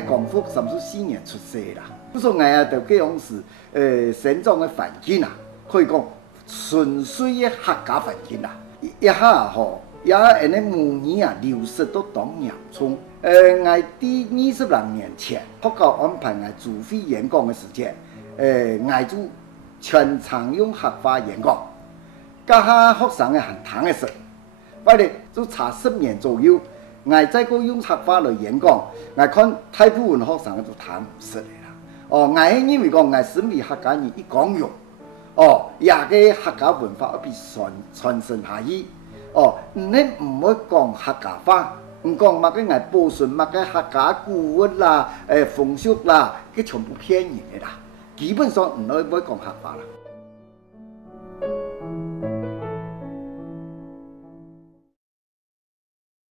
光复34年出世啦，所以我就叫讲是成长的环境啊，可以讲纯粹的客家环境啦。一下吼，也安尼5年啊流失到东洋村。我第26年前，学校安排我自费演讲的时间，我就全场用客话演讲，教下学生的很谈的事。反正就差10年左右，我再个用客话来演讲，我看大部分学生都谈唔识的啦。我因为讲我身为客家人一讲用，也个客家文化要被传承下去。你唔好讲客家话，唔讲乜嘅保存乜嘅客家古物啦、风俗啦，佢全部骗人嘅啦。基本上唔可以讲客家啦。